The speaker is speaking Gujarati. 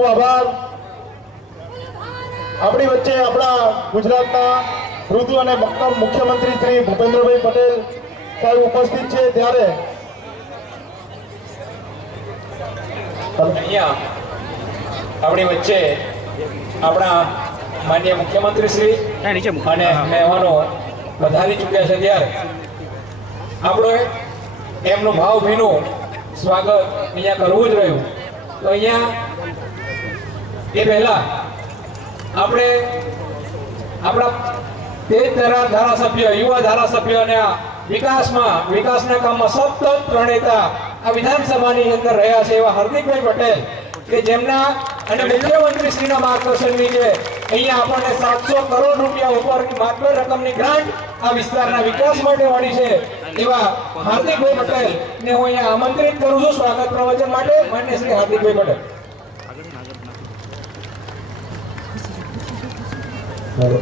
ખૂબ આભાર. આપણી વચ્ચે આપણા ગુજરાતના મૃદુ અને મક્કમ મુખ્યમંત્રી શ્રી ભૂપેન્દ્રભાઈ પટેલ સાહેબ ઉપસ્થિત છે. ત્યારે અહીંયા આપણી વચ્ચે આપણા માનનીય મુખ્યમંત્રી શ્રી અને મહેમાનો પધારી ચૂક્યા છે. ત્યારે આપણે એમનું ભાવભીનું સ્વાગત અહીંયા કરવું જ રહ્યું. તો અહીંયા એ પહેલા આપણે આપણા તેજ ધારાસભ્ય, યુવા ધારાસભ્ય અને આ વિકાસના કામમાં સતત પ્રણેતા આ વિધાનસભાની અંદર રહ્યા છે એવા હાર્દિકભાઈ પટેલ, કે જેમના અને મુખ્યમંત્રી શ્રીના માર્ગદર્શન નીચે અહીંયા આપણને 700 કરોડ રૂપિયા ઉપરની માત્ર રકમની ગ્રાન્ટ આ વિસ્તારના વિકાસ માટે મળી છે. એવા હાર્દિકભાઈ પટેલ ને હું અહીંયા આમંત્રિત કરું છું સ્વાગત પ્રવચન માટે. માન્ય શ્રી હાર્દિકભાઈ પટેલ. Claro.